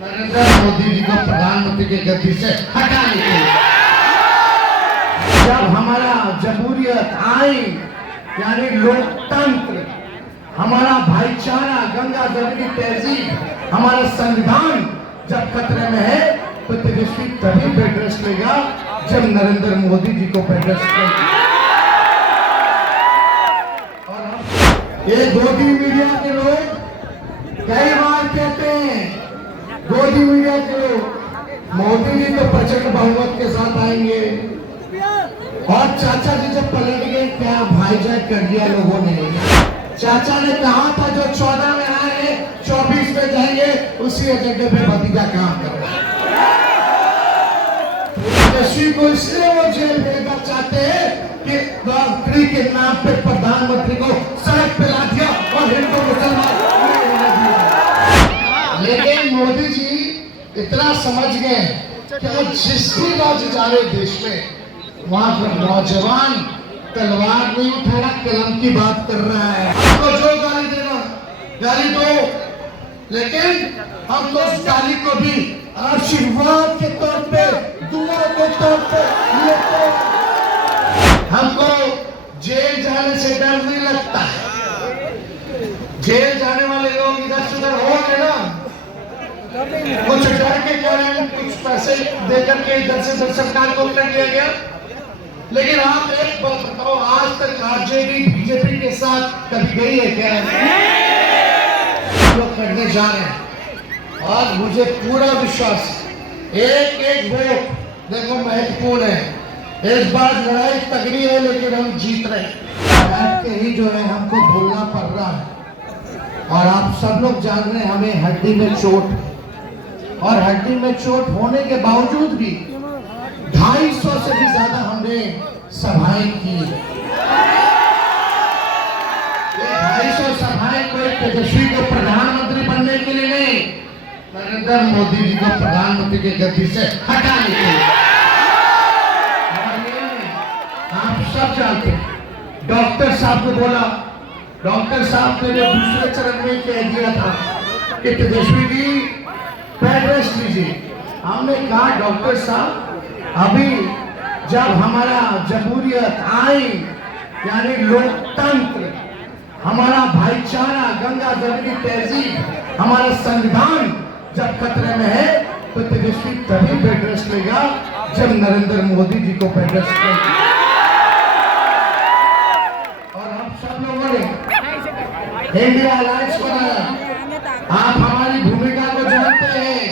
नरेंद्र मोदी जी को प्रधानमंत्री के गद्दी से हटाने के लिए जब हमारा जमहूरियत आइन यानी लोकतंत्र, हमारा भाईचारा, गंगा जमनी तहजीब, हमारा संविधान जब खतरे में है तो तेजस्वी तभी बेड रेस्ट लेगा जब नरेंद्र मोदी जी को बेड रेस्ट लेगा। और ये गोदी मीडिया के लोग कई बार कहते हैं, गोदी मीडिया के लोग मोदी जी तो प्रचंड बहुमत के साथ आएंगे और चाचा जी जब पलट गए क्या भाईजान कर दिया लोगों ने। चाचा ने कहा था जो 14 में आए 24 में जाएंगे, उसी एजेंडे पे भतीजा काम कर रहा है। तेजस्वी को इसलिए वो जेल भेजना चाहते हैं कि नौकरी के नाम पे प्रधानमंत्री को सड़क पे ला दिया और हिंदू मुसलमान। लेकिन मोदी जी इतना समझ गए कि वो जिस भी राज्य जा रहे देश में वहां पर नौजवान तलवार नहीं उठा रहा, कलम की बात कर रहा है। हमको जो गाली देना गाली दो, लेकिन हम तो उस गाली को भी आशीर्वाद के तौर पे, दुआ के तौर पे लेते। हमको जेल जाने से डर नहीं लगता है। जेल जाने वाले लोग इधर से उधर हो गए ना, कुछ डर के कारण कुछ पैसे देकर के इधर से उधर सरकार को कर दिया गया। लेकिन आप एक बात बताओ, आज तक आरजेडी बीजेपी के साथ कभी गई है क्या? लोग करने जा रहे हैं और मुझे पूरा विश्वास, एक एक वोट देखो महत्वपूर्ण है। इस बार लड़ाई तगड़ी है लेकिन हम जीत रहे हैं। बैठ के ही जो है हमको बोलना पड़ रहा है और आप सब लोग जान रहे हैं हमें हड्डी में चोट है और हड्डी में चोट होने के बावजूद भी 250 से भी ज्यादा हमने सभाएं की। 250 सभाएं कोई तेजस्वी को प्रधानमंत्री बनने के लिए नहीं, नरेंद्र मोदी जी को प्रधानमंत्री के गद्दी से हटाने के लिए। आप सब जानते हैं, डॉक्टर साहब को बोला, डॉक्टर साहब ने जो दूसरे चरण में कह दिया था कि तेजस्वी जी बेड रेस्ट लीजिए। हमने कहा डॉक्टर साहब अभी जब हमारा जमहूरियत आइन यानी लोकतंत्र, हमारा भाईचारा, गंगा जमनी तहजीब, हमारा संविधान जब खतरे में है तो तेजस्वी तभी बेड रेस्ट लेगा जब नरेंद्र मोदी जी को बेड रेस्ट लेगा। और हम सब लोगों ने इंडिया अलायंस बनाया। आप हमारी भूमिका को जानते हैं।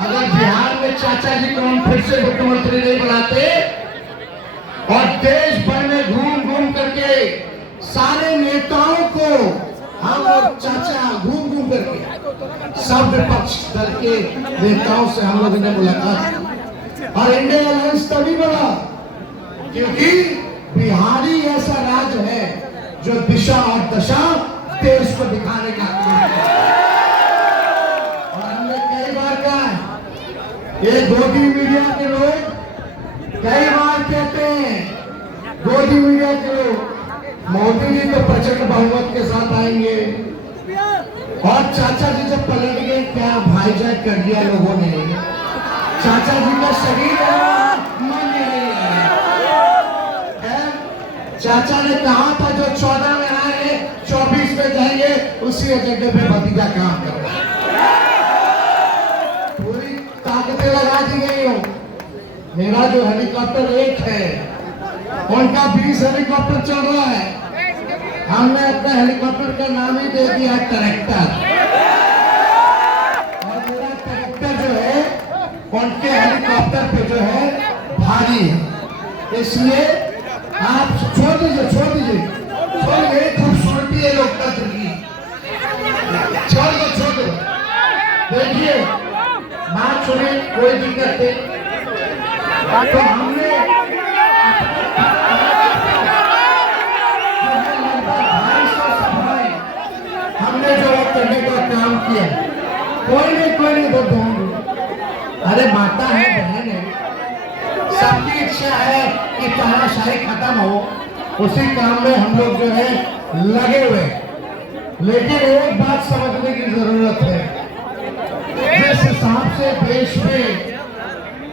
अगर बिहार में चाचा जी को हम फिर से मुख्यमंत्री नहीं बनाते और देश भर में घूम घूम करके सारे नेताओं को हम और चाचा घूम घूम करके सब विपक्ष दल के नेताओं से हम लोगों ने मुलाकात की और इंडिया अलायंस तभी बना क्योंकि बिहारी ऐसा राज्य है जो दिशा और दशा देश को दिखाने का काम है। और हमने कई बार कहा है, ये गोदी मीडिया के लोग कई बार कहते हैं, गोदी मीडिया के लोग मोदी जी तो प्रचंड बहुमत के साथ आएंगे और चाचा जी जब पलट गए क्या भाईजान कर दिया लोगों ने। चाचा जी का शरीर है, मन नहीं है। चाचा ने कहा था जो 14 में आए 24 में जाएंगे, उसी एजेंडे पे भतीजा काम कर रहा है। पूरी ताकतें लगा दी गई हो। मेरा जो हेलीकॉप्टर एक है, उनका 20 हेलीकॉप्टर चल रहा है। हमने अपने हेलीकॉप्टर का नाम ही दे दिया ट्रैक्टर। और मेरा ट्रैक्टर जो है उनके हेलीकॉप्टर पे जो है भारी है, इसलिए आप छोड़ दीजिए खूबसूरती है लोकतंत्र की। छोड़ दो देखिए, बात सुनिए, कोई दिक्कत नहीं। तो हमने जो करने का काम किया, कोई नहीं तो ध्यान दो। अरे माता है, बहन है, सबकी इच्छा है कि तानाशाही खत्म हो, उसी काम में हम लोग जो है लगे हुए। लेकिन एक बात समझने की जरूरत है, जिस हिसाब से देश में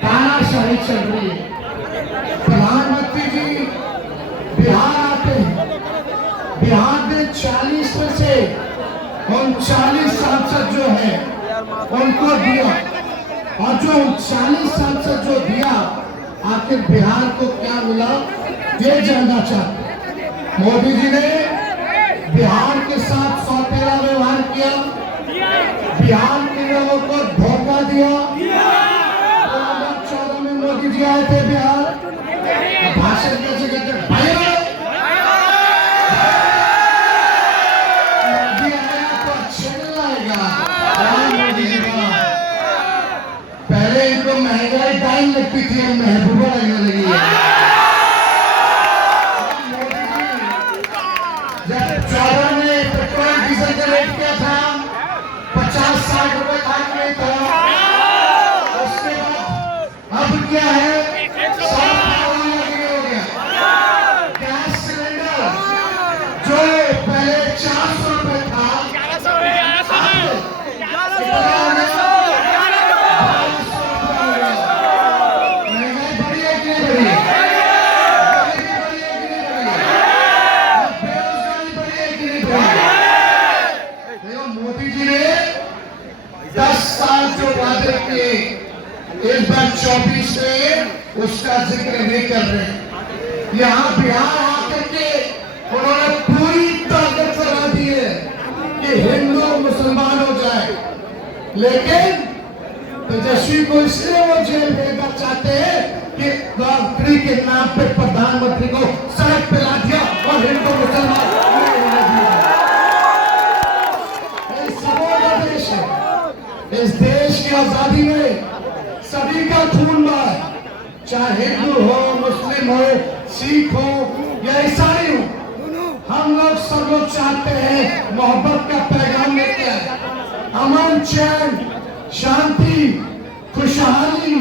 तानाशाही चल रही है, प्रधानमंत्री जी बिहार आते हैं, बिहार में 40 में से 39 सांसद जो है उनको दिया, और जो 40 सांसद जो दिया, आखिर बिहार को क्या मिला ये जानना चाहते। मोदी जी ने बिहार के साथ सौतेला व्यवहार किया, बिहार के लोगों को धोखा दिया। 2014 में मोदी जी आए थे बिहार, भाषण कैसे करते, मोदी आया तो अच्छे नहीं आएगा। मोदी जी पहले इनको महंगाई टाइम लगती थी, महबूबा लगने लगी है। जब 14 में पेट्रोल डीजल का रेट क्या था, 50-60 रुपए था कि नहीं था। उसके बाद अब क्या है, 100 हो गया। गैस सिलेंडर जो पहले 400 रुपए था, मोदी जी ने 10 साल जो वादे किए, इस बार 24 में उसका जिक्र नहीं कर रहे। यहाँ बिहार आकर के उन्होंने पूरी ताकत लगा दी है कि हिंदू मुसलमान हो जाए, लेकिन तेजस्वी को इसलिए वो जेल भेजना चाहते हैं कि नौकरी के नाम पे प्रधानमंत्री को सड़क पे ला दिया और हिंदू मुसलमान नहीं होने दिया। देश है, इस देश की आजादी में सभी का खून बहा, चाहे हिंदू हो, मुस्लिम हो, सिख हो या ईसाई हो, हम लोग सब लोग चाहते हैं मोहब्बत का पैगाम लेके आए, अमन, चैन, शांति, खुशहाली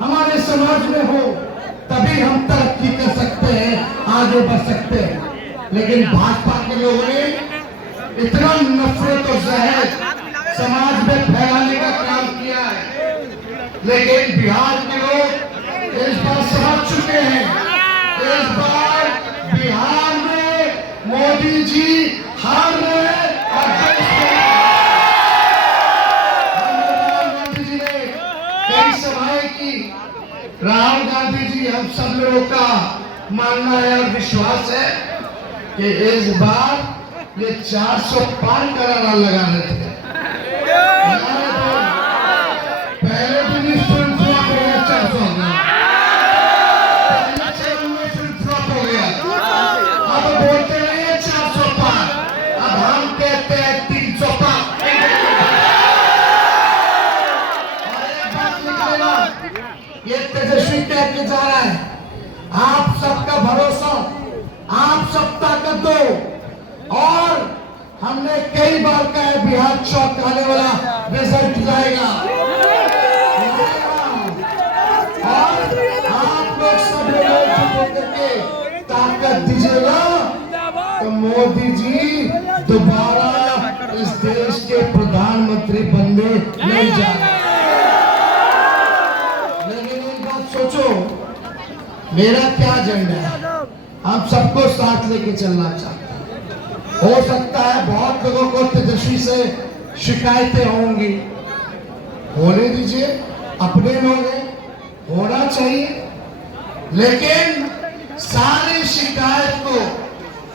हमारे समाज में हो, तभी हम तरक्की कर सकते हैं, आगे बढ़ सकते हैं। लेकिन भाजपा के लोगों ने इतना नफरत और जहर समाज में फैलाने का काम किया है, लेकिन बिहार के लोग इस बार समझ चुके हैं। इस बार बिहार में मोदी जी हार रहे और गांधी जी ने कई सभाएं की। राहुल गांधी जी, हम सब लोगों का मानना है और विश्वास है कि इस बार ये 400 पार का नारा लगा रहे थे। पहले भी नहीं फ्लॉप हो गया, 400 फ्लॉप हो गया। अब बोलते नहीं है 400 पार, अब हम कहते हैं 300 पार। और एक बात निकलेगा, ये तेजस्वी कह के जा रहा है, आप सबका भरोसा, आप सब ताकत दो। और हमने कई बार कहा है बिहार चौंकाने वाला रिजल्ट लाएगा, और आप लोग सब लोग ताकत दीजिएगा तो मोदी जी दोबारा इस देश के प्रधानमंत्री बनने नहीं जा रहे। लेकिन एक बात सोचो, मेरा क्या एजेंडा है, हम सबको साथ लेके चलना चाहते हैं। हो सकता है बहुत लोगों को तेजस्वी से शिकायतें होंगी, होने दीजिए, अपने लोग हैं, होना चाहिए, लेकिन सारी शिकायत को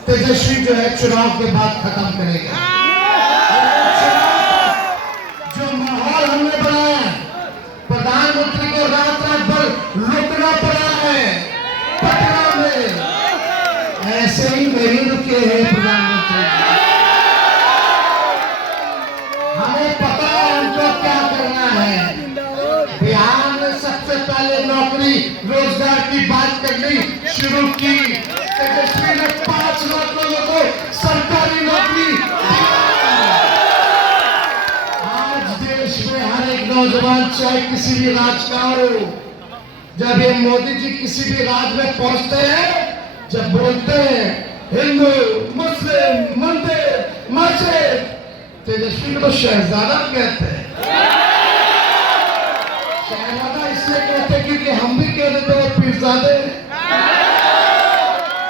तेजस्वी जो है चुनाव के बाद खत्म करेगा। जो माहौल हमने बनाया, प्रधानमंत्री को रात रात भर रुकना पड़ा है पटना में, ऐसे ही नहीं रुके हैं प्रधानमंत्री। हमें पता है हमको क्या करना है। बिहार में सबसे पहले नौकरी रोजगार की बात करनी शुरू की। तेजस्वी ने 5 लाख लोगों को सरकारी नौकरी। आज देश में हर एक नौजवान, चाहे किसी भी राज का हो, जब ये मोदी जी किसी भी राज में पहुंचते हैं, जब बोलते हैं हिंदू मुस्लिम मंदिर मस्जिद, तेजस्वी को शहजादा कहते हैं। हम भी कह देते हैं पीरजादे,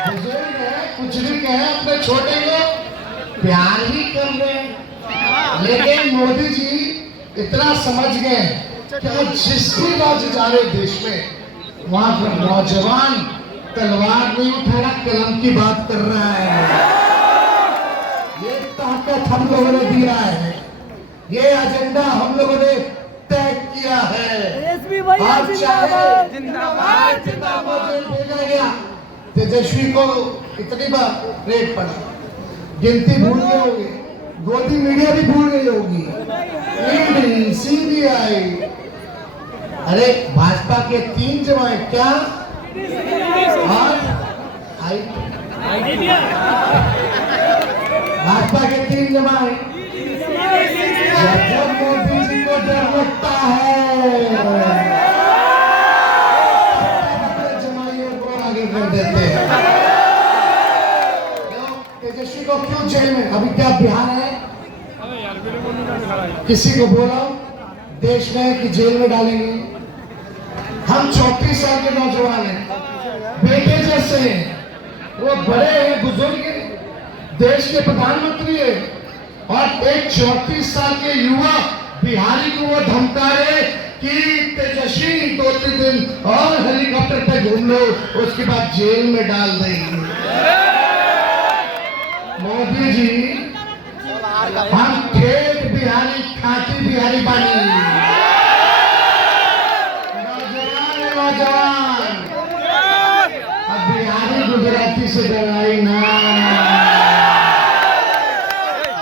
बुजुर्ग है, कुछ भी कहे, अपने छोटे को प्यार ही कर ले। लेकिन मोदी जी इतना समझ गए कि वो जिस भी राज्य जा रहे देश में वहां पर नौजवान तलवार नहीं उठा रहा, कलम की बात कर रहा है। ये ताकत हम लोगों ने दिया है, ये एजेंडा हम लोगों ने तय किया है। आप चाहे जिंदाबाद जिंदाबाद भेजा गया, तेजस्वी को कितनी बार रेट पड़ा, गिनती भूल गए होंगे, गोदी मीडिया भी भूल गई होगी, ईडी, सीबीआई। अरे भाजपा के 3 जमाए क्या और भाजपा के 3 जमाए। जब मोदी जी को डर लगता है जमाइयों को आगे कर देते हैं। तेजस्वी को क्यों जेल में? अभी क्या बिहार है? किसी को बोला देश में कि जेल में डालेंगे? हम 34 साल के नौजवान हैं, बेटे जैसे हैं, वो बड़े हैं, बुजुर्ग हैं, देश के प्रधानमंत्री है, और एक 34 साल के युवा बिहारी को वो धमका रहे कि तेजस्वी 2-3 दिन और हेलीकॉप्टर पे घूम लो, उसके बाद जेल में डाल देंगे। मोदी जी, हम ठेठ बिहारी, खाटी बिहारी बनी। नौजवान अब बिहारी गुजराती से डराई ना।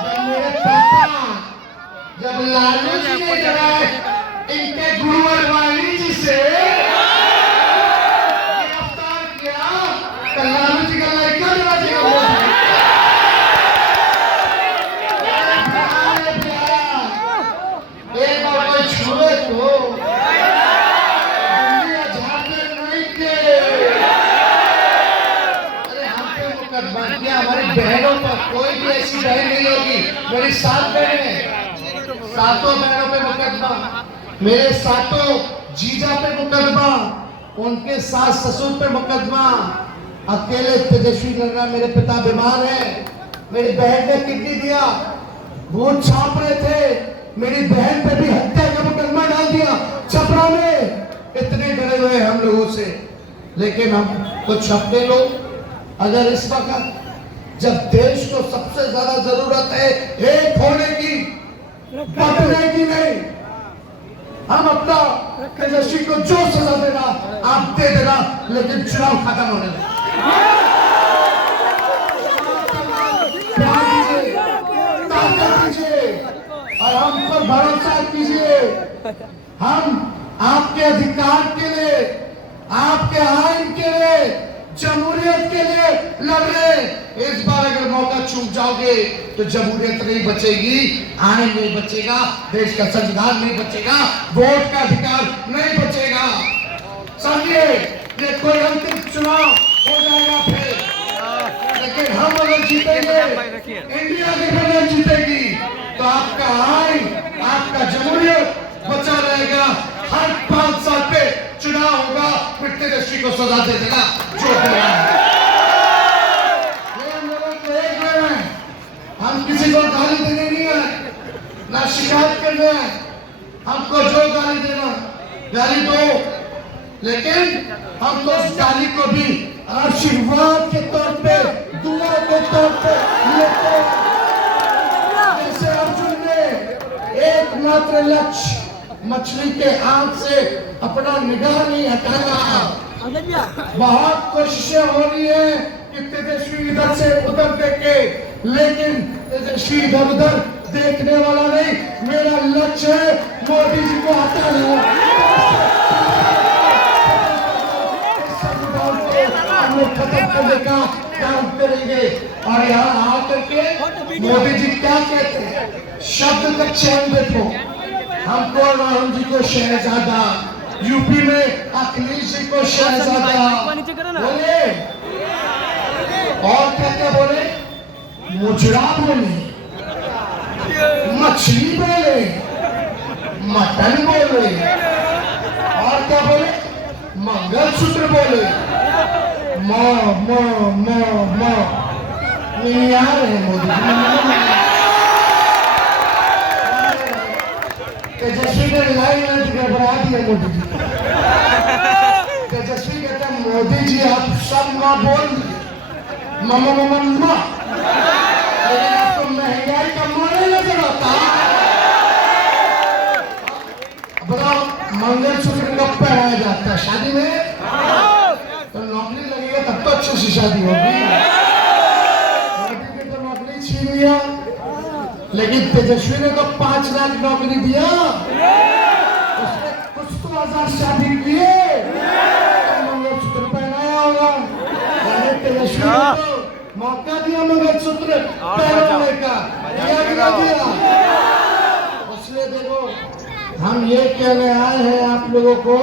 जब मेरे पापा, जब लालू जी ने डराए इनके गुरु अडवाणी जी से गिरफ्तार किया, तो लालू जी का लड़का डरा जी एक बार कोई छुए तो हमारी बहनों पर कोई भी ऐसी बहन नहीं होगी। मेरी 7 बहनें, 7 बहनों पे मुकदमा, मेरे 7 जीजा पे मुकदमा, उनके सास ससुर पे मुकदमा। अकेले तेजस्वी लड़ रहा, मेरे पिता बीमार है, मेरी बहन ने किडनी दिया, वोट छाप रहे थे, मेरी बहन पे भी हत्या का मुकदमा डाल दिया छपरा में। इतने डरे हुए हम लोगों से, लेकिन हम कुछ अपने लोग, अगर इस वक्त जब देश को सबसे ज्यादा जरूरत है एक होने की, बटने की नहीं, हम अपना तेजस्वी को जो सजा देना आप दे देना, लेकिन चुनाव खत्म होने दें। और हम पर भरोसा कीजिए, हम आपके अधिकार के लिए, आपके आइन के लिए, जमहूरियत के लिए लड़ रहे। इस बार अगर मौका चूक जाओगे तो जमहूरियत नहीं बचेगी, आइन नहीं बचेगा, देश का संविधान नहीं बचेगा, वोट का अधिकार नहीं बचेगा। समझिए, ये कोई अंतिम चुनाव हो जाएगा फिर, लेकिन हम अगर जीतेंगे, इंडिया गठबंधन जीतेगी, तो आपका आइन, आपका जमहूरियत बचा रहेगा। हर 5 साल पे चुनाव होगा, फिर तेजस्वी को सजा दे देगा जो कर रहा है। हम लोगों को एक में है, हम किसी को गाली देने नहीं है, ना शिकायत करने है। हमको जो गाली देना गाली दो, लेकिन हम तो उस गाली को भी आशीर्वाद के तौर पे, दुआ के तौर पे लेते। जैसे अर्जुन ने एकमात्र लक्ष्य मछली के आंख से अपना निगाह नहीं हटाना। बहुत कोशिशें हो रही है कि तेजस्वी इधर से उधर देखे, लेकिन तेजस्वी इधर उधर देखने वाला नहीं। मेरा लक्ष्य है मोदी जी को हटाना, खत्म करने का काम करेंगे। और यहाँ आकर के मोदी जी क्या कहते हैं, शब्द का चयन देखो। हमको राहुल जी को शहजादा, यूपी में अखिलेश जी को शहजादा बोले, और क्या क्या बोले, मुजरा बोले, मछली बोले, मटन बोले, और क्या बोले, मंगलसूत्र बोले म म म म नहीं आ रहे मोदी जी। तेजस्वी ने लाइन में गड़बड़ा दिया मोदी जी। तेजस्वी कहता है मोदी जी आप सब माँ बोल दिए मम्मा मम्मा मम्मा, लेकिन आपको महंगाई का मोड़े नजर आता। बताओ मंगलसूत्र कब पहनाया जाता है? शादी में। तो नौकरी लगेगा तब तो अच्छी सी शादी होगी। मोदी ने तो नौकरी छीन लिया, लेकिन तेजस्वी ने तो 5 लाख नौकरी दिया। उसने कुछ तो 1000 शादी किए, मंगलसूत्र पहनाया होगा। तेजस्वी ने तो मौका दिया मंगलसूत्र पहनाने का, दिया। इसलिए देखो हम ये कहने आए हैं आप लोगों को,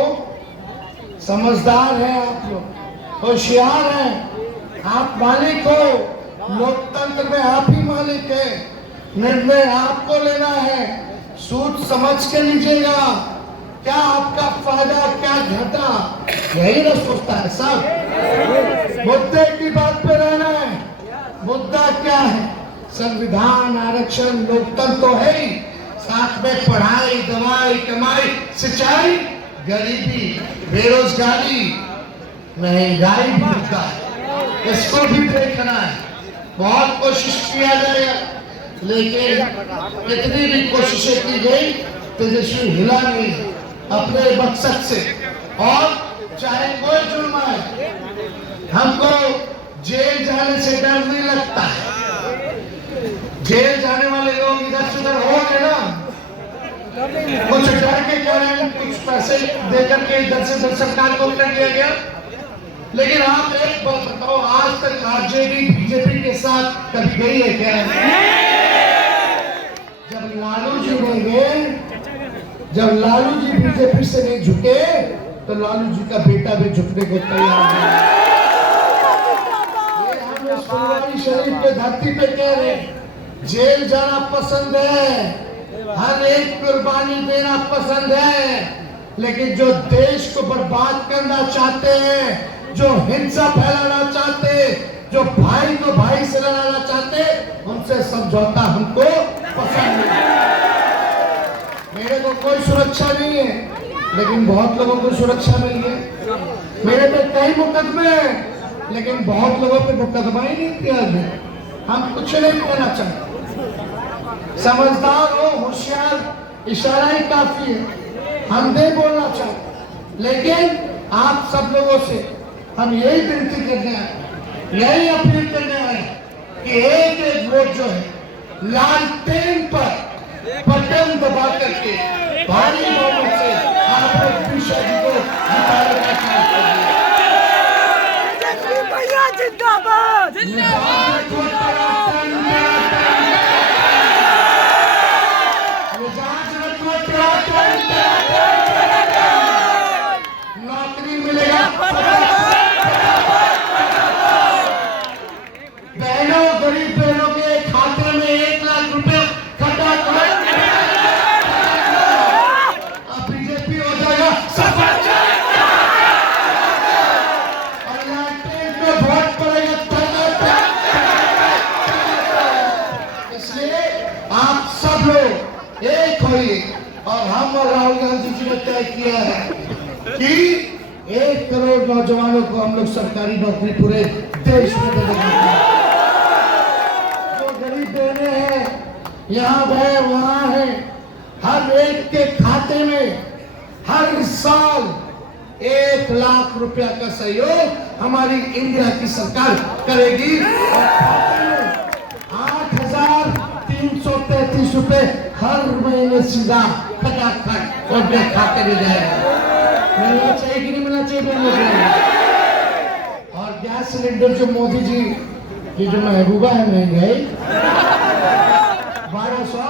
समझदार हैं आप लोग, होशियार हैं, आप मालिक हो, लोकतंत्र में आप ही मालिक है, निर्णय आपको लेना है, सोच समझ के लीजिएगा, क्या आपका फायदा क्या घाटा, यही ना सोचता है सब। मुद्दे की बात पे रहना है। मुद्दा क्या है? संविधान, आरक्षण, लोकतंत्र तो है ही, साथ में पढ़ाई, दवाई, कमाई, सिंचाई, गरीबी, बेरोजगारी, महंगाई भी मुद्दा है, इसको भी देखना है। बहुत कोशिश किया जाएगा, लेकिन कितनी भी कोशिशें की गई, तेजस्वी हिला नहीं अपने मकसद से। और चाहे कोई जुर्म है, हमको जेल जाने से डर नहीं लगता है। जेल जाने वाले लोग इधर से उधर हो गए ना, कुछ डर के कह रहे हैं, कुछ पैसे देकर के इधर से उधर सरकार को कर दिया गया। लेकिन आप एक बात बताओ, आज तक आरजेडी बीजेपी के साथ कभी गई है क्या? जब लालू जी नहीं गए, जब लालू जी बीजेपी से नहीं झुके, तो लालू जी का बेटा भी झुकने को तैयार है। ये हम फुलवारी शरीफ के धरती पे कह रहे हैं, जेल जाना पसंद है, हर एक कुर्बानी देना पसंद है, लेकिन जो देश को बर्बाद करना चाहते हैं, जो हिंसा फैलाना चाहते, जो भाई को भाई से लड़ाना चाहते, उनसे समझौता हमको पसंद नहीं। मेरे को कोई सुरक्षा नहीं है, लेकिन बहुत लोगों को सुरक्षा मिली है। मेरे पे कई मुकदमे हैं, लेकिन बहुत लोगों पे मुकदमा ही नहीं किया गया। हम कुछ नहीं कहना चाहते, समझदार हो, होशियार, इशारा ही काफी है, हम नहीं बोलना चाहते। लेकिन आप सब लोगों से हम यही विनती करने आए, यही अपील करने आए कि एक एक वोट जो है लालटेन पर बटन दबा करके भारी बहुमत से आप लोग पीछा जी को जिताने का काम करिए। जिंदाबाद नौकरी मिलेगा, बहनों, गरीब बहनों के खाते में 1 लाख रुपए बीजेपी हो जाएगा सफल, और लालटेन में वोट पड़ेगा। इसलिए आप सब लोग एक होइए, और हम और राहुल गांधी जी ने तय किया है कि 1 करोड़ नौजवानों को हम लोग सरकारी नौकरी पूरे देश में देंगे। जो गरीब बहने हैं, यहाँ है वहाँ है, हर एक के खाते में हर साल 1 लाख रुपया का सहयोग हमारी इंडिया की सरकार करेगी, और खाते में 8,333 रुपए हर महीने सीधा खटाखट उनके खाते में जाएगा। मिलना चाहिए कि नहीं मिलना चाहिए? और गैस सिलेंडर जो मोदी जी की जो महबूबा है महंगाई 1200,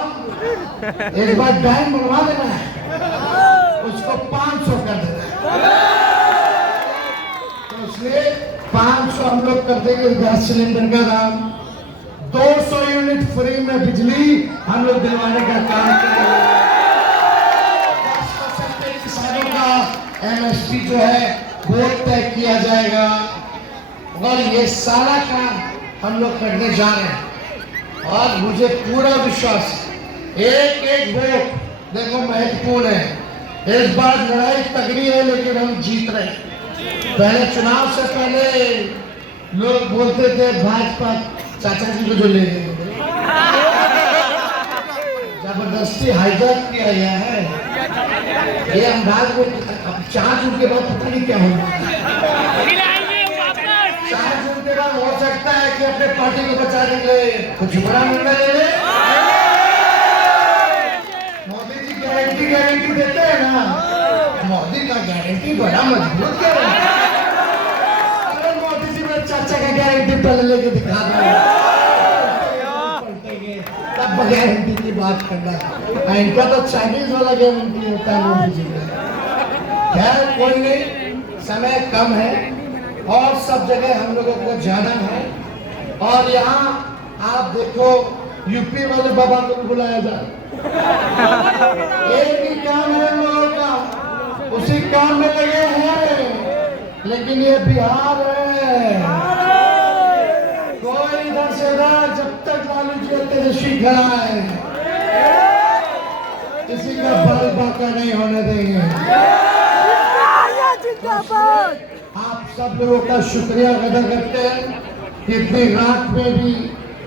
एक बार बैन मंगवा देना है, उसको 500 कर देना है। तो इसलिए 500 हम लोग कर देंगे गैस सिलेंडर का दाम, 200 यूनिट फ्री में बिजली हम लोग दिलवाने का काम करेंगे। किसानों का MSP जो है वोट तय किया जाएगा और ये सारा काम हम लोग करने जा रहे हैं। और मुझे पूरा विश्वास है एक एक वोट देखो महत्वपूर्ण है। इस बार लड़ाई तगड़ी है लेकिन हम जीत रहे हैं। पहले चुनाव से पहले लोग बोलते थे भाजपा चाचा जी को जो ले गए, जबरदस्ती हाईजैक किया गया है ये अंदाज में। अब 4 जून के बाद पता नहीं क्या होगा। 4 जून के बाद हो सकता है कि अपने पार्टी को बचाने के लिए कुछ बड़ा निर्णय ले ले। मोदी जी गारंटी देते हैं ना, मोदी का गारंटी बड़ा मजबूत है। अरे मोदी जी मेरे चाचा का गारंटी पहले लेके दिखा दो, तब गारंटी की बात करना। इनका तो चाइनीज वाला गारंटी होता है मोदी जी का। खैर कोई नहीं, समय कम है और सब जगह हम लोगों को जाना है। और यहाँ आप देखो यूपी वाले बाबा को बुलाया जाए, एक ही काम है हम लोगों का, उसी काम में लगे हैं। लेकिन ये बिहार है, कोई इधर से उधर जब तक लालू जी तेजस्वी खड़ा है किसी का बाल बाका नहीं होने देंगे। आप सब लोगों का शुक्रिया अदा करते हैं कि इतनी रात में भी,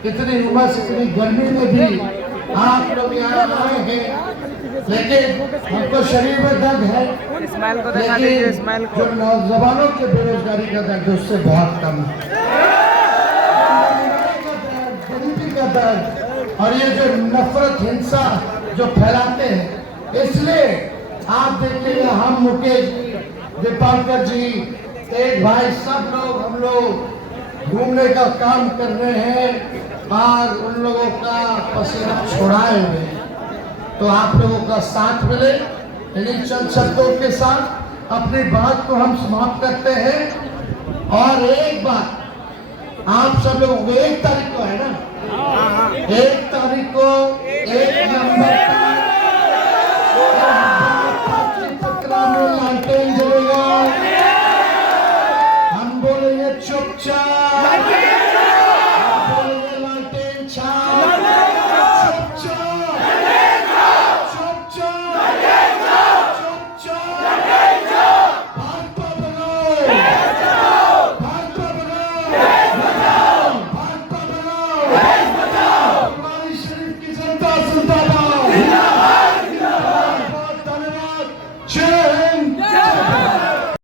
इतनी उमस, इतनी गर्मी में भी आप लोग यहाँ आए हैं। लेकिन हमको शरीर में दर्द है, लेकिन जो नौजवानों के बेरोजगारी का दर्द उससे बहुत कम है। गरीबी का दर्द और ये जो नफरत हिंसा जो फैलाते हैं, इसलिए आप देखिए हम मुकेश जी, दीपांकर जी, एक भाई, सब लोग हम लोग घूमने का काम कर रहे हैं और उन लोगों का पसीना छोड़ाए हुए हैं। तो आप लोगों का साथ मिले। इन चंद शब्दों के साथ अपनी बात को हम समाप्त करते हैं। और एक बात आप सब लोगों को 1 तारीख को है ना, 1 तारीख को 1 नंबर